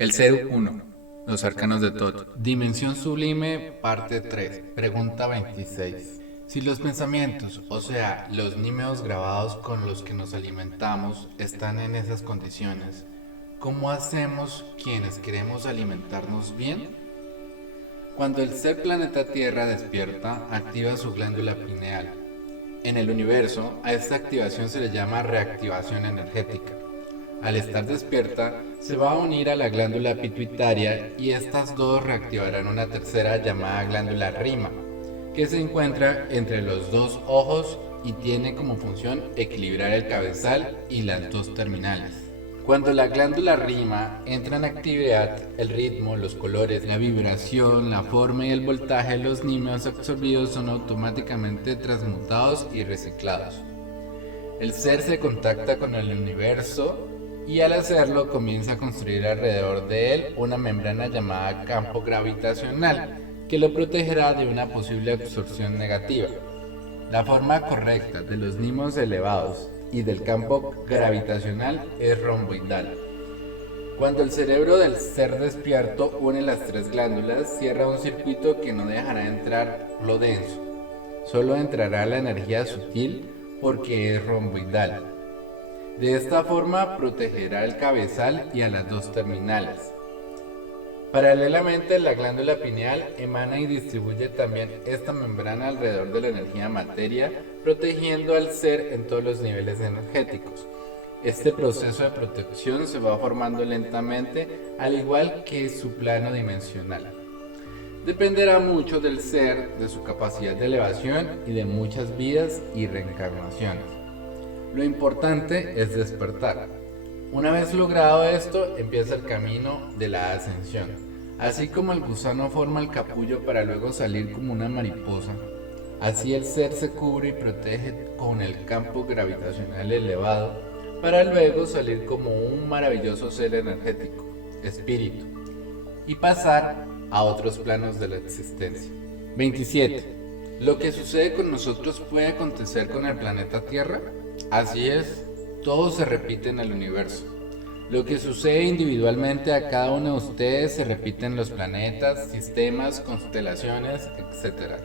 El ser uno, los arcanos de Thoth. Dimensión sublime, parte 3. Pregunta 26. Si los pensamientos, o sea, los nímeos grabados con los que nos alimentamos, están en esas condiciones, ¿cómo hacemos quienes queremos alimentarnos bien? Cuando el ser planeta Tierra despierta, activa su glándula pineal. En el universo, a esta activación se le llama reactivación energética. Al estar despierta, se va a unir a la glándula pituitaria y estas dos reactivarán una tercera llamada glándula rima, que se encuentra entre los dos ojos y tiene como función equilibrar el cabezal y las dos terminales. Cuando la glándula rima entra en actividad, el ritmo, los colores, la vibración, la forma y el voltaje de los nímeos absorbidos son automáticamente transmutados y reciclados. El ser se contacta con el universo y al hacerlo comienza a construir alrededor de él una membrana llamada campo gravitacional que lo protegerá de una posible absorción negativa. La forma correcta de los nímeos elevados y del campo gravitacional es romboidal. Cuando el cerebro del ser despierto une las tres glándulas, cierra un circuito que no dejará entrar lo denso. Solo entrará la energía sutil porque es romboidal. De esta forma protegerá el cabezal y a las dos terminales. Paralelamente, la glándula pineal emana y distribuye también esta membrana alrededor de la energía materia, protegiendo al ser en todos los niveles energéticos. Este proceso de protección se va formando lentamente, al igual que su plano dimensional. Dependerá mucho del ser, de su capacidad de elevación y de muchas vidas y reencarnaciones. Lo importante es despertar. Una vez logrado esto, empieza el camino de la ascensión. Así como el gusano forma el capullo para luego salir como una mariposa, así el ser se cubre y protege con el campo gravitacional elevado para luego salir como un maravilloso ser energético, espíritu, y pasar a otros planos de la existencia. 27. ¿Lo que sucede con nosotros puede acontecer con el planeta Tierra? Así es, todo se repite en el universo. Lo que sucede individualmente a cada uno de ustedes se repite en los planetas, sistemas, constelaciones, etc.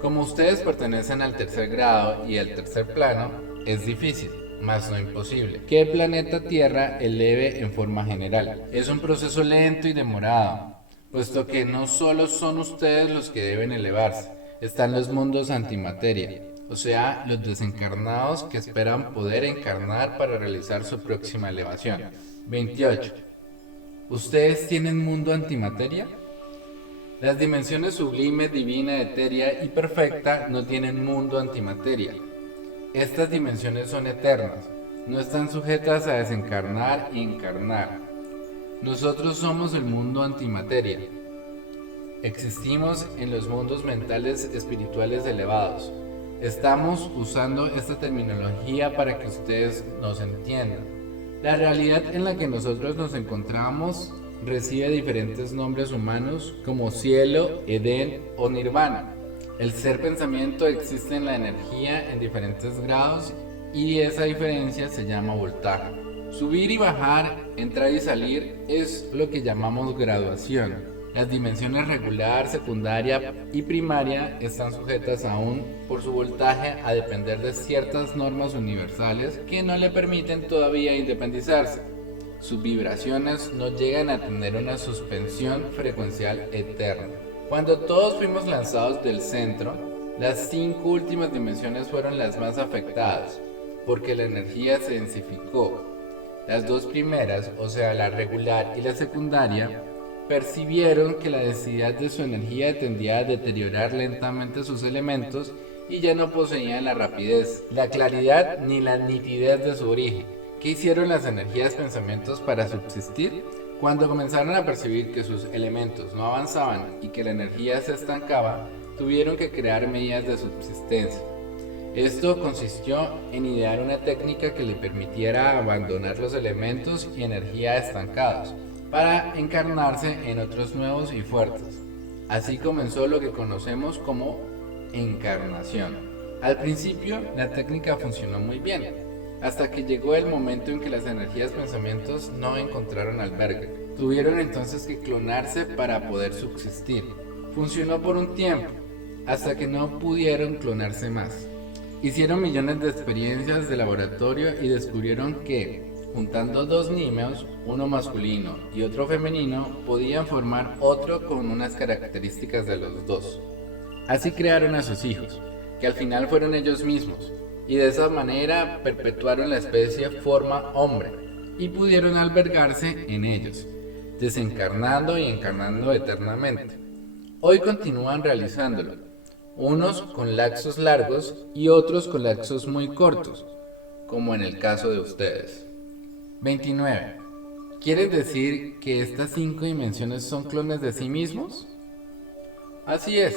Como ustedes pertenecen al tercer grado y al tercer plano, es difícil, mas no imposible, que el planeta Tierra eleve en forma general. Es un proceso lento y demorado, puesto que no solo son ustedes los que deben elevarse, están los mundos antimateria, o sea, los desencarnados que esperan poder encarnar para realizar su próxima elevación. 28. ¿Ustedes tienen mundo antimateria? Las dimensiones sublime, divina, etérea y perfecta no tienen mundo antimateria. Estas dimensiones son eternas, no están sujetas a desencarnar y encarnar. Nosotros somos el mundo antimateria. Existimos en los mundos mentales espirituales elevados. Estamos usando esta terminología para que ustedes nos entiendan. La realidad en la que nosotros nos encontramos recibe diferentes nombres humanos como cielo, Edén o nirvana. El ser pensamiento existe en la energía en diferentes grados y esa diferencia se llama voltaje. Subir y bajar, entrar y salir es lo que llamamos graduación. Las dimensiones regular, secundaria y primaria están sujetas aún por su voltaje a depender de ciertas normas universales que no le permiten todavía independizarse. Sus vibraciones no llegan a tener una suspensión frecuencial eterna. Cuando todos fuimos lanzados del centro, las 5 últimas dimensiones fueron las más afectadas, porque la energía se densificó. Las 2 primeras, o sea la regular y la secundaria, percibieron que la densidad de su energía tendía a deteriorar lentamente sus elementos y ya no poseían la rapidez, la claridad ni la nitidez de su origen. ¿Qué hicieron las energías pensamientos para subsistir? Cuando comenzaron a percibir que sus elementos no avanzaban y que la energía se estancaba, tuvieron que crear medidas de subsistencia. Esto consistió en idear una técnica que le permitiera abandonar los elementos y energía estancados, para encarnarse en otros nuevos y fuertes. Así comenzó lo que conocemos como encarnación. Al principio, la técnica funcionó muy bien, hasta que llegó el momento en que las energías pensamientos no encontraron albergue. Tuvieron entonces que clonarse para poder subsistir. Funcionó por un tiempo, hasta que no pudieron clonarse más. Hicieron millones de experiencias de laboratorio y descubrieron que, juntando dos nímeos, uno masculino y otro femenino, podían formar otro con unas características de los dos. Así crearon a sus hijos, que al final fueron ellos mismos, y de esa manera perpetuaron la especie forma hombre, y pudieron albergarse en ellos, desencarnando y encarnando eternamente. Hoy continúan realizándolo, unos con lapsos largos y otros con lapsos muy cortos, como en el caso de ustedes. 29. ¿Quieres decir que estas 5 dimensiones son clones de sí mismos? Así es,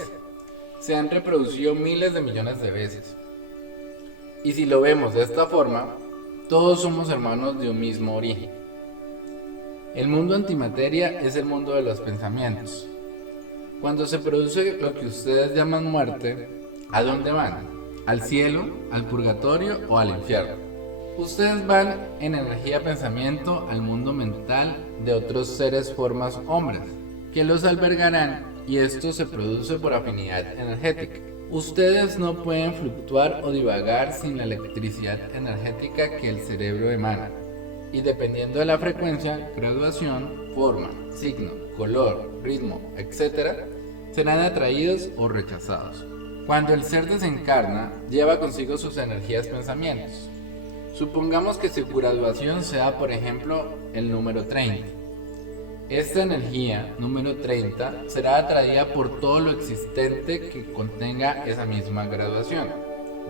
se han reproducido miles de millones de veces. Y si lo vemos de esta forma, todos somos hermanos de un mismo origen. El mundo antimateria es el mundo de los pensamientos. Cuando se produce lo que ustedes llaman muerte, ¿a dónde van? ¿Al cielo, al purgatorio o al infierno? Ustedes van en energía pensamiento al mundo mental de otros seres formas hombres, que los albergarán, y esto se produce por afinidad energética. Ustedes no pueden fluctuar o divagar sin la electricidad energética que el cerebro emana, y dependiendo de la frecuencia, graduación, forma, signo, color, ritmo, etc., serán atraídos o rechazados. Cuando el ser desencarna, lleva consigo sus energías pensamientos. Supongamos que su graduación sea, por ejemplo, el número 30. Esta energía, número 30, será atraída por todo lo existente que contenga esa misma graduación.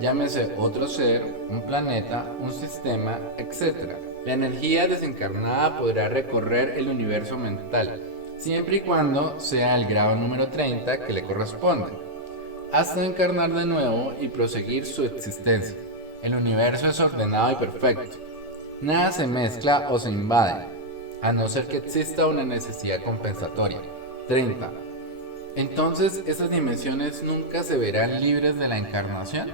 Llámese otro ser, un planeta, un sistema, etc. La energía desencarnada podrá recorrer el universo mental, siempre y cuando sea el grado número 30 que le corresponde, hasta encarnar de nuevo y proseguir su existencia. El universo es ordenado y perfecto. Nada se mezcla o se invade, a no ser que exista una necesidad compensatoria. 30. Entonces, ¿esas dimensiones nunca se verán libres de la encarnación?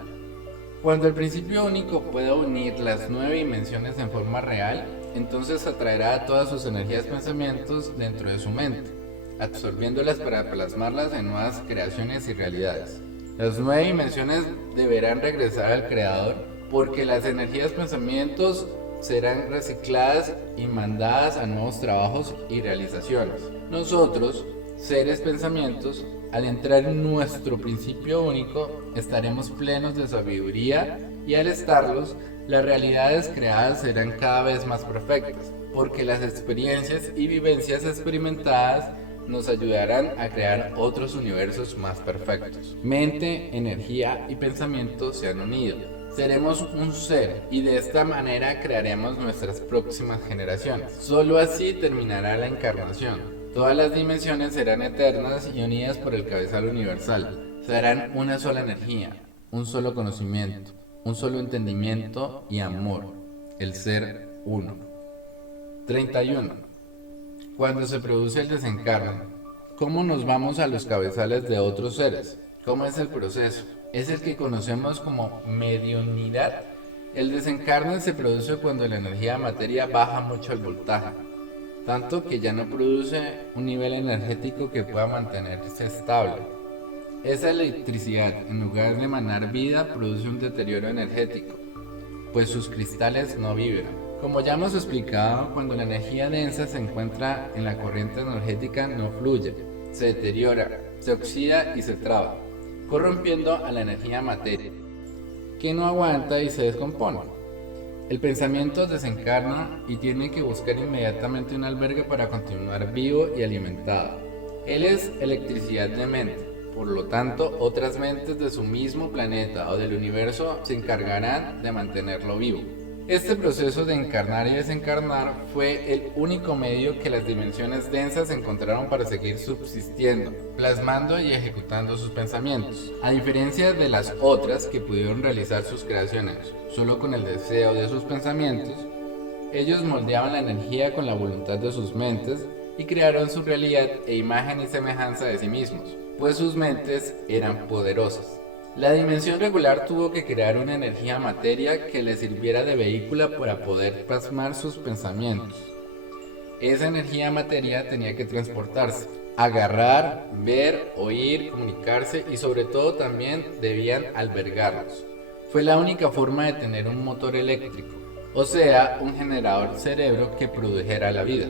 Cuando el principio único pueda unir las 9 dimensiones en forma real, entonces atraerá todas sus energías pensamientos dentro de su mente, absorbiéndolas para plasmarlas en nuevas creaciones y realidades. Las 9 dimensiones deberán regresar al Creador, porque las energías pensamientos serán recicladas y mandadas a nuevos trabajos y realizaciones. Nosotros, seres pensamientos, al entrar en nuestro principio único, estaremos plenos de sabiduría, y al estarlos, las realidades creadas serán cada vez más perfectas, porque las experiencias y vivencias experimentadas nos ayudarán a crear otros universos más perfectos. Mente, energía y pensamiento se han unido. Seremos un ser, y de esta manera crearemos nuestras próximas generaciones. Solo así terminará la encarnación. Todas las dimensiones serán eternas y unidas por el cabezal universal. Serán una sola energía, un solo conocimiento, un solo entendimiento y amor, el ser uno. 31. Cuando se produce el desencarne, ¿cómo nos vamos a los cabezales de otros seres? ¿Cómo es el proceso? Es el que conocemos como mediunidad. El desencarne se produce cuando la energía de materia baja mucho el voltaje, tanto que ya no produce un nivel energético que pueda mantenerse estable. Esa electricidad, en lugar de emanar vida, produce un deterioro energético, pues sus cristales no vibran. Como ya hemos explicado, cuando la energía densa se encuentra en la corriente energética no fluye, se deteriora, se oxida y se traba, corrompiendo a la energía materia, que no aguanta y se descompone. El pensamiento desencarna y tiene que buscar inmediatamente un albergue para continuar vivo y alimentado. Él es electricidad de mente. Por lo tanto, otras mentes de su mismo planeta o del universo se encargarán de mantenerlo vivo. Este proceso de encarnar y desencarnar fue el único medio que las dimensiones densas encontraron para seguir subsistiendo, plasmando y ejecutando sus pensamientos. A diferencia de las otras que pudieron realizar sus creaciones solo con el deseo de sus pensamientos, ellos moldeaban la energía con la voluntad de sus mentes y crearon su realidad e imagen y semejanza de sí mismos, pues sus mentes eran poderosas. La dimensión regular tuvo que crear una energía materia que le sirviera de vehículo para poder plasmar sus pensamientos. Esa energía materia tenía que transportarse, agarrar, ver, oír, comunicarse y sobre todo también debían albergarlos. Fue la única forma de tener un motor eléctrico, o sea, un generador cerebro que produjera la vida.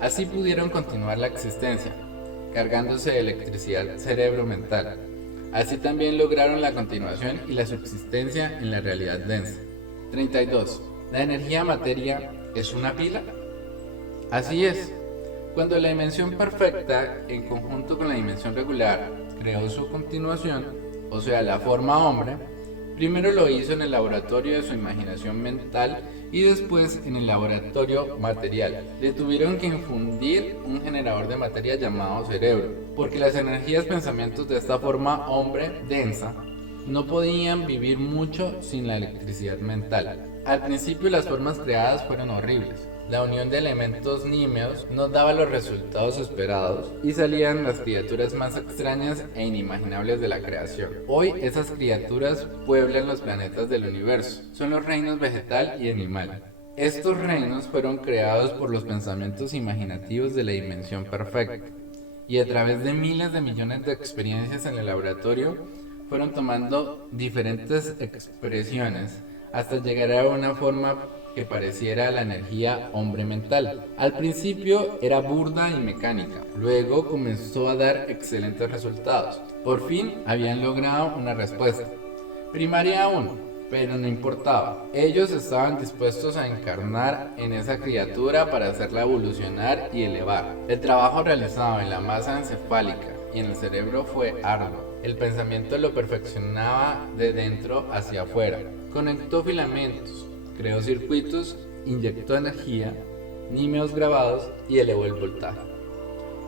Así pudieron continuar la existencia, cargándose de electricidad cerebro-mental. Así también lograron la continuación y la subsistencia en la realidad densa. 32. ¿La energía materia es una pila? Así es. Cuando la dimensión perfecta, en conjunto con la dimensión regular, creó su continuación, o sea, la forma hombre, primero lo hizo en el laboratorio de su imaginación mental y después en el laboratorio material. Le tuvieron que infundir un generador de materia llamado cerebro, porque las energías pensamientos de esta forma hombre densa no podían vivir mucho sin la electricidad mental. Al principio las formas creadas fueron horribles. La unión de elementos nímeos no daba los resultados esperados y salían las criaturas más extrañas e inimaginables de la creación. Hoy esas criaturas pueblan los planetas del universo. Son los reinos vegetal y animal. Estos reinos fueron creados por los pensamientos imaginativos de la dimensión perfecta y a través de miles de millones de experiencias en el laboratorio fueron tomando diferentes expresiones hasta llegar a una forma que pareciera la energía hombre mental. Al principio era burda y mecánica, luego comenzó a dar excelentes resultados. Por fin habían logrado una respuesta. Primaria aún, pero no importaba. Ellos estaban dispuestos a encarnar en esa criatura para hacerla evolucionar y elevar. El trabajo realizado en la masa encefálica y en el cerebro fue arduo. El pensamiento lo perfeccionaba de dentro hacia afuera. Conectó filamentos, creó circuitos, inyectó energía, nímeos grabados y elevó el voltaje.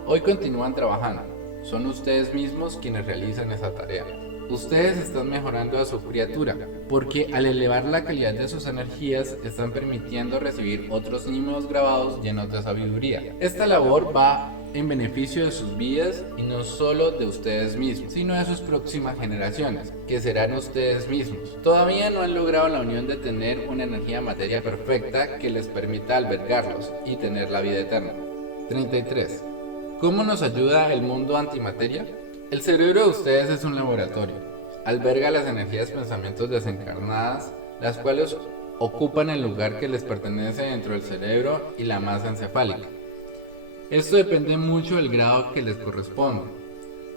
Hoy continúan trabajando. Son ustedes mismos quienes realizan esa tarea. Ustedes están mejorando a su criatura, porque al elevar la calidad de sus energías están permitiendo recibir otros nímeos grabados llenos de sabiduría. Esta labor va en beneficio de sus vidas y no solo de ustedes mismos, sino de sus próximas generaciones, que serán ustedes mismos. Todavía no han logrado la unión de tener una energía materia perfecta que les permita albergarlos y tener la vida eterna. 33. ¿Cómo nos ayuda el mundo antimateria? El cerebro de ustedes es un laboratorio. Alberga las energías pensamientos desencarnadas, las cuales ocupan el lugar que les pertenece dentro del cerebro y la masa encefálica. Esto depende mucho del grado que les corresponde.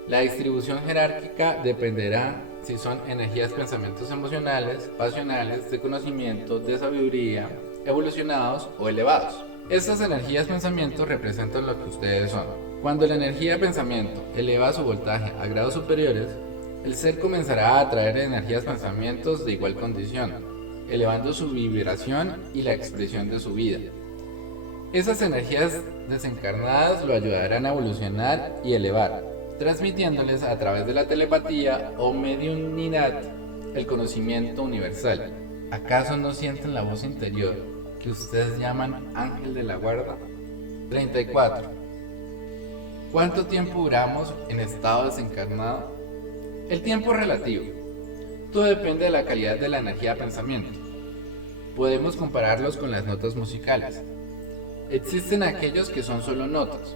La distribución jerárquica dependerá si son energías pensamientos emocionales, pasionales, de conocimiento, de sabiduría, evolucionados o elevados. Estas energías pensamientos representan lo que ustedes son. Cuando la energía de pensamiento eleva su voltaje a grados superiores, el ser comenzará a atraer energías pensamientos de igual condición, elevando su vibración y la expresión de su vida. Esas energías desencarnadas lo ayudarán a evolucionar y elevar, transmitiéndoles a través de la telepatía o mediunidad el conocimiento universal. ¿Acaso no sienten la voz interior que ustedes llaman ángel de la guarda? 34. ¿Cuánto tiempo duramos en estado desencarnado? El tiempo es relativo. Todo depende de la calidad de la energía de pensamiento. Podemos compararlos con las notas musicales. Existen aquellos que son solo notas,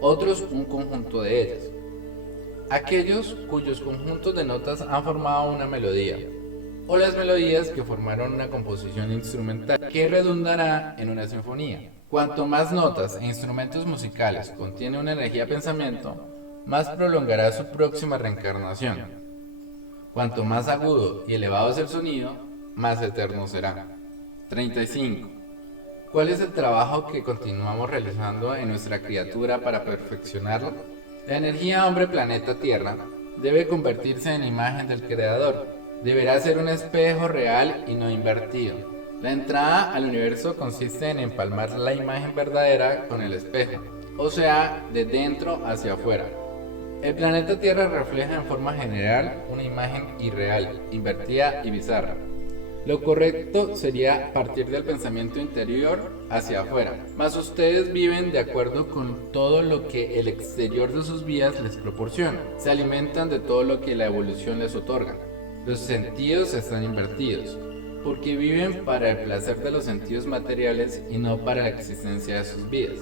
otros un conjunto de ellas. Aquellos cuyos conjuntos de notas han formado una melodía, o las melodías que formaron una composición instrumental que redundará en una sinfonía. Cuanto más notas e instrumentos musicales contiene una energía de pensamiento, más prolongará su próxima reencarnación. Cuanto más agudo y elevado es el sonido, más eterno será. 35. ¿Cuál es el trabajo que continuamos realizando en nuestra criatura para perfeccionarla? La energía hombre-planeta-tierra debe convertirse en imagen del Creador. Deberá ser un espejo real y no invertido. La entrada al universo consiste en empalmar la imagen verdadera con el espejo, o sea, de dentro hacia afuera. El planeta Tierra refleja en forma general una imagen irreal, invertida y bizarra. Lo correcto sería partir del pensamiento interior hacia afuera, mas ustedes viven de acuerdo con todo lo que el exterior de sus vidas les proporciona. Se alimentan de todo lo que la evolución les otorga. Los sentidos están invertidos. porque viven para el placer de los sentidos materiales y no para la existencia de sus vidas.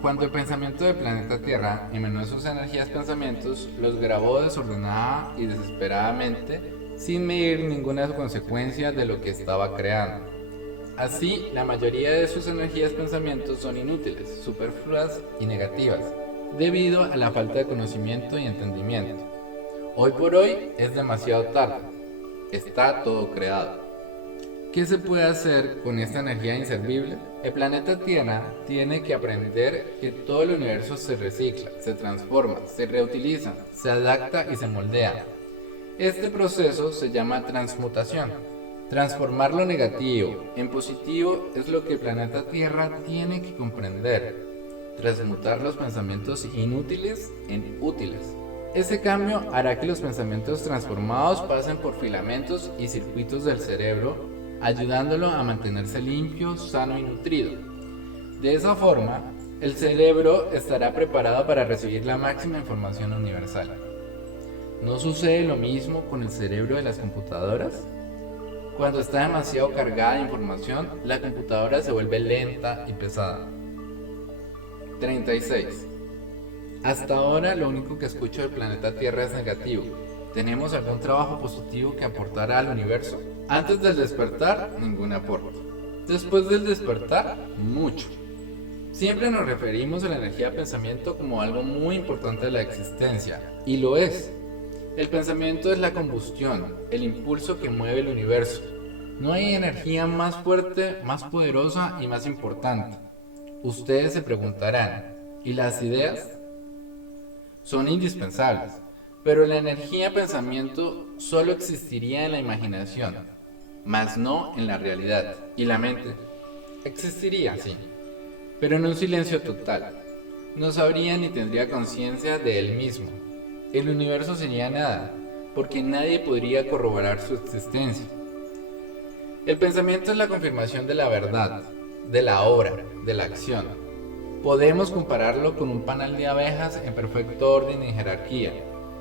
Cuando el pensamiento del planeta Tierra emanó sus energías pensamientos, los grabó desordenada y desesperadamente, sin medir ninguna consecuencia de lo que estaba creando. Así, la mayoría de sus energías pensamientos son inútiles, superfluas y negativas, debido a la falta de conocimiento y entendimiento. Hoy por hoy es demasiado tarde, está todo creado. ¿Qué se puede hacer con esta energía inservible? El planeta Tierra tiene que aprender que todo el universo se recicla, se transforma, se reutiliza, se adapta y se moldea. Este proceso se llama transmutación. Transformar lo negativo en positivo es lo que el planeta Tierra tiene que comprender. Transmutar los pensamientos inútiles en útiles. Ese cambio hará que los pensamientos transformados pasen por filamentos y circuitos del cerebro, ayudándolo a mantenerse limpio, sano y nutrido. De esa forma, el cerebro estará preparado para recibir la máxima información universal. ¿No sucede lo mismo con el cerebro de las computadoras? Cuando está demasiado cargada de información, la computadora se vuelve lenta y pesada. 36. Hasta ahora lo único que escucho del planeta Tierra es negativo. ¿Tenemos algún trabajo positivo que aportar al universo? Antes del despertar, ningún aporte. Después del despertar, mucho. Siempre nos referimos a la energía de pensamiento como algo muy importante de la existencia, y lo es. El pensamiento es la combustión, el impulso que mueve el universo. No hay energía más fuerte, más poderosa y más importante. Ustedes se preguntarán, ¿y las ideas? Son indispensables. Pero la energía pensamiento solo existiría en la imaginación, mas no en la realidad. Y la mente existiría, sí, pero en un silencio total. No sabría ni tendría conciencia de él mismo. El universo sería nada, porque nadie podría corroborar su existencia. El pensamiento es la confirmación de la verdad, de la obra, de la acción. Podemos compararlo con un panal de abejas en perfecto orden y jerarquía.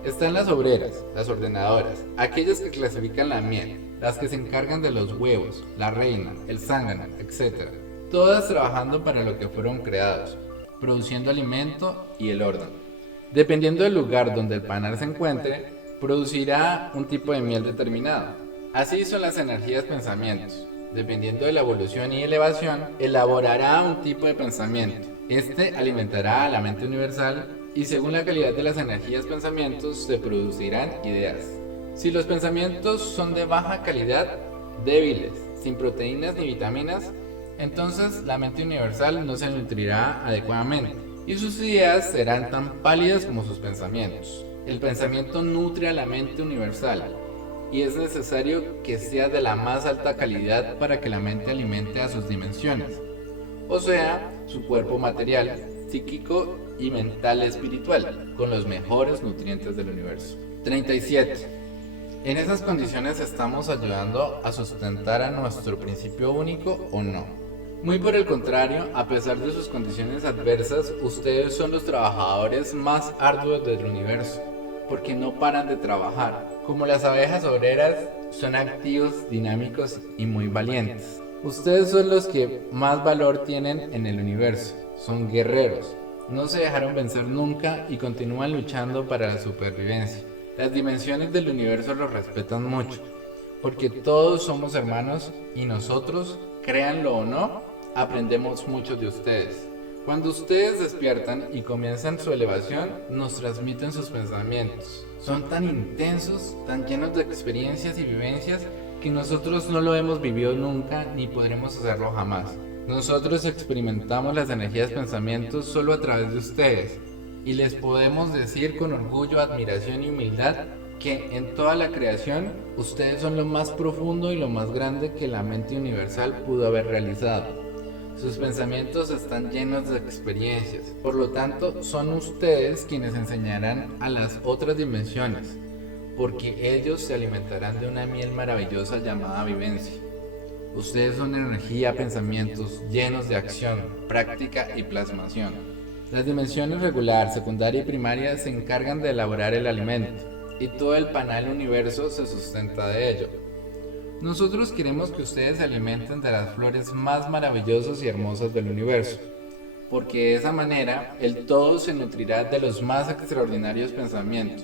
Están las obreras, las ordenadoras, aquellas que clasifican la miel, las que se encargan de los huevos, la reina, el zángano, etc. Todas trabajando para lo que fueron creados, produciendo alimento y el orden. Dependiendo del lugar donde el panal se encuentre, producirá un tipo de miel determinado. Así son las energías pensamientos. Dependiendo de la evolución y elevación, elaborará un tipo de pensamiento. Este alimentará a la mente universal y según la calidad de las energías pensamientos se producirán ideas. Si los pensamientos son de baja calidad, débiles, sin proteínas ni vitaminas, entonces la mente universal no se nutrirá adecuadamente y sus ideas serán tan pálidas como sus pensamientos. El pensamiento nutre a la mente universal y es necesario que sea de la más alta calidad para que la mente alimente a sus dimensiones, o sea, su cuerpo material, psíquico y mental espiritual, con los mejores nutrientes del universo. 37. ¿En esas condiciones estamos ayudando a sustentar a nuestro principio único o no? Muy por el contrario, a pesar de sus condiciones adversas, ustedes son los trabajadores más arduos del universo, porque no paran de trabajar. Como las abejas obreras, son activos, dinámicos y muy valientes. Ustedes son los que más valor tienen en el universo, son guerreros. No se dejaron vencer nunca y continúan luchando para la supervivencia. Las dimensiones del universo los respetan mucho, porque todos somos hermanos y nosotros, créanlo o no, aprendemos mucho de ustedes. Cuando ustedes despiertan y comienzan su elevación, nos transmiten sus pensamientos. Son tan intensos, tan llenos de experiencias y vivencias, que nosotros no lo hemos vivido nunca ni podremos hacerlo jamás. Nosotros experimentamos las energías pensamientos solo a través de ustedes y les podemos decir con orgullo, admiración y humildad que en toda la creación ustedes son lo más profundo y lo más grande que la mente universal pudo haber realizado. Sus pensamientos están llenos de experiencias, por lo tanto son ustedes quienes enseñarán a las otras dimensiones, porque ellos se alimentarán de una miel maravillosa llamada vivencia. Ustedes son energía, pensamientos llenos de acción, práctica y plasmación. Las dimensiones regular, secundaria y primaria se encargan de elaborar el alimento, y todo el panal universo se sustenta de ello. Nosotros queremos que ustedes se alimenten de las flores más maravillosas y hermosas del universo, porque de esa manera el todo se nutrirá de los más extraordinarios pensamientos,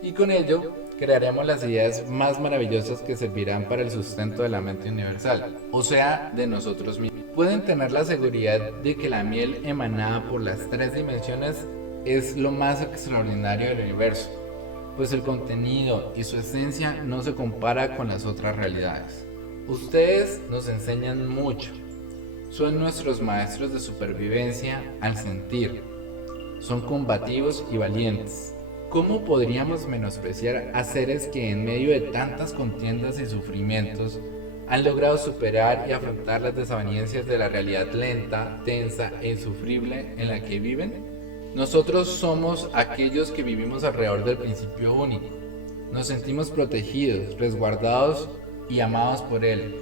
y con ello crearemos las ideas más maravillosas que servirán para el sustento de la mente universal, o sea, de nosotros mismos. Pueden tener la seguridad de que la miel emanada por las tres dimensiones es lo más extraordinario del universo, pues el contenido y su esencia no se compara con las otras realidades. Ustedes nos enseñan mucho. Son nuestros maestros de supervivencia al sentir. Son combativos y valientes. ¿Cómo podríamos menospreciar a seres que en medio de tantas contiendas y sufrimientos han logrado superar y afrontar las desavenencias de la realidad lenta, tensa e insufrible en la que viven? Nosotros somos aquellos que vivimos alrededor del principio único. Nos sentimos protegidos, resguardados y amados por él.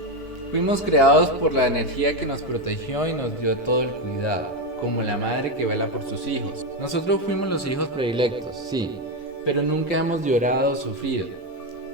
Fuimos creados por la energía que nos protegió y nos dio todo el cuidado, como la madre que vela por sus hijos. Nosotros fuimos los hijos predilectos, sí, pero nunca hemos llorado o sufrido.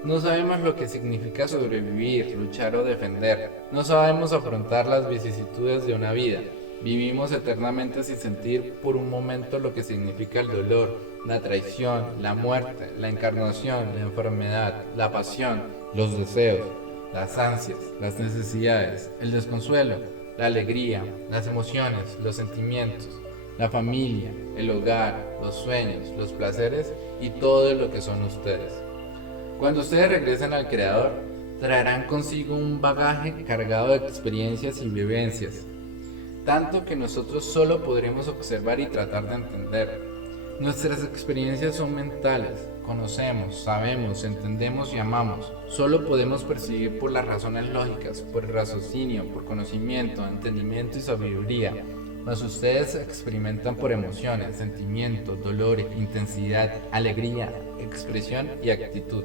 No sabemos lo que significa sobrevivir, luchar o defender. No sabemos afrontar las vicisitudes de una vida. Vivimos eternamente sin sentir por un momento lo que significa el dolor, la traición, la muerte, la encarnación, la enfermedad, la pasión, los deseos, las ansias, las necesidades, el desconsuelo, la alegría, las emociones, los sentimientos, la familia, el hogar, los sueños, los placeres y todo lo que son ustedes. Cuando ustedes regresen al Creador, traerán consigo un bagaje cargado de experiencias y vivencias, tanto que nosotros solo podremos observar y tratar de entender. Nuestras experiencias son mentales, conocemos, sabemos, entendemos y amamos. Solo podemos percibir por las razones lógicas, por el raciocinio, por conocimiento, entendimiento y sabiduría. Mas ustedes experimentan por emociones, sentimientos, dolor, intensidad, alegría, expresión y actitud.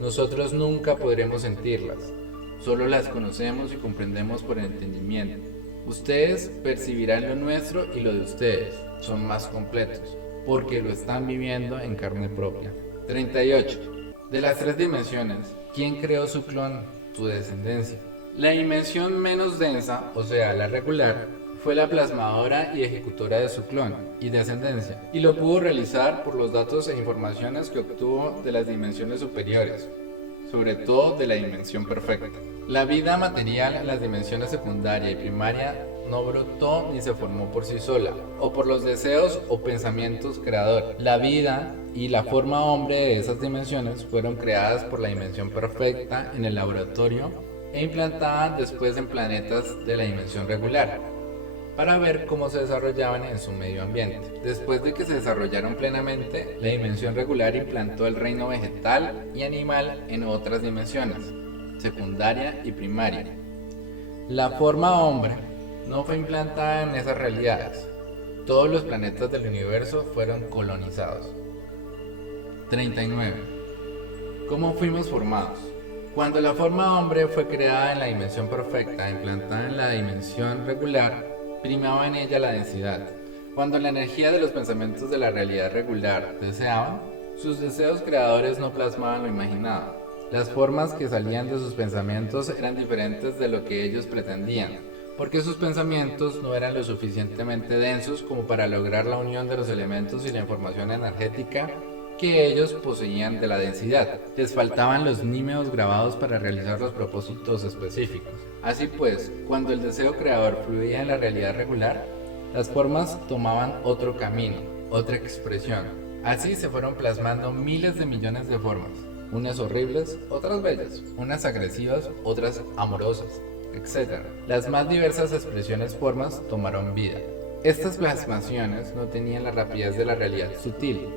Nosotros nunca podremos sentirlas, solo las conocemos y comprendemos por el entendimiento. Ustedes percibirán lo nuestro y lo de ustedes, son más completos, porque lo están viviendo en carne propia. 38. De las tres dimensiones, ¿quién creó su clon, su descendencia? La dimensión menos densa, o sea, la regular, fue la plasmadora y ejecutora de su clon y descendencia, y lo pudo realizar por los datos e informaciones que obtuvo de las dimensiones superiores, sobre todo de la dimensión perfecta. La vida material en las dimensiones secundaria y primaria no brotó ni se formó por sí sola, o por los deseos o pensamientos creadores. La vida y la forma hombre de esas dimensiones fueron creadas por la dimensión perfecta en el laboratorio e implantadas después en planetas de la dimensión regular, para ver cómo se desarrollaban en su medio ambiente. Después de que se desarrollaron plenamente, la dimensión regular implantó el reino vegetal y animal en otras dimensiones, secundaria y primaria. La forma hombre no fue implantada en esas realidades. Todos los planetas del universo fueron colonizados. 39. ¿Cómo fuimos formados? Cuando la forma hombre fue creada en la dimensión perfecta, implantada en la dimensión regular, primaba en ella la densidad. Cuando la energía de los pensamientos de la realidad regular deseaban, sus deseos creadores no plasmaban lo imaginado. Las formas que salían de sus pensamientos eran diferentes de lo que ellos pretendían, porque sus pensamientos no eran lo suficientemente densos como para lograr la unión de los elementos y la información energética que ellos poseían de la densidad. Les faltaban los nímeos grabados para realizar los propósitos específicos. Así pues, cuando el deseo creador fluía en la realidad regular, las formas tomaban otro camino, otra expresión. Así se fueron plasmando miles de millones de formas, unas horribles, otras bellas, unas agresivas, otras amorosas, etc. Las más diversas expresiones formas tomaron vida. Estas plasmaciones no tenían la rapidez de la realidad sutil,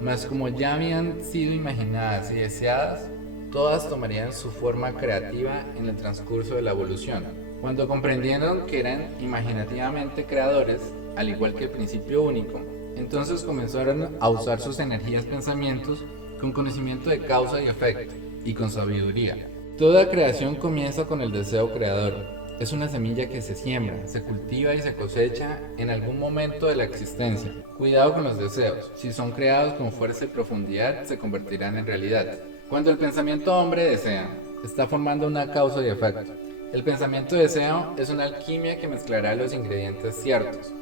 mas como ya habían sido imaginadas y deseadas, todas tomarían su forma creativa en el transcurso de la evolución. Cuando comprendieron que eran imaginativamente creadores, al igual que el principio único, entonces comenzaron a usar sus energías pensamientos con conocimiento de causa y efecto, y con sabiduría. Toda creación comienza con el deseo creador. Es una semilla que se siembra, se cultiva y se cosecha en algún momento de la existencia. Cuidado con los deseos. Si son creados con fuerza y profundidad, se convertirán en realidad. Cuando el pensamiento hombre desea, está formando una causa y efecto. El pensamiento de deseo es una alquimia que mezclará los ingredientes ciertos,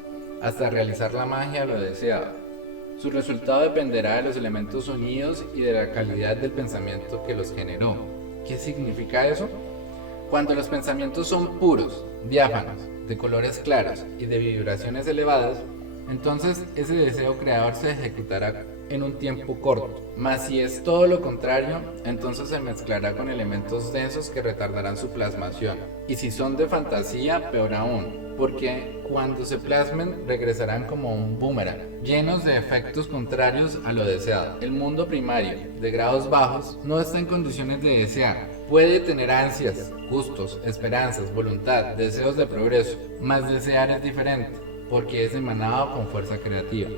hasta realizar la magia de lo deseado. Su resultado dependerá de los elementos unidos y de la calidad del pensamiento que los generó. ¿Qué significa eso? Cuando los pensamientos son puros, diáfanos, de colores claros y de vibraciones elevadas, entonces ese deseo creador se ejecutará en un tiempo corto. Mas si es todo lo contrario, entonces se mezclará con elementos densos que retardarán su plasmación. Y si son de fantasía, peor aún, porque cuando se plasmen regresarán como un boomerang, llenos de efectos contrarios a lo deseado. El mundo primario, de grados bajos, no está en condiciones de desear. Puede tener ansias, gustos, esperanzas, voluntad, deseos de progreso, mas desear es diferente, porque es emanado con fuerza creativa.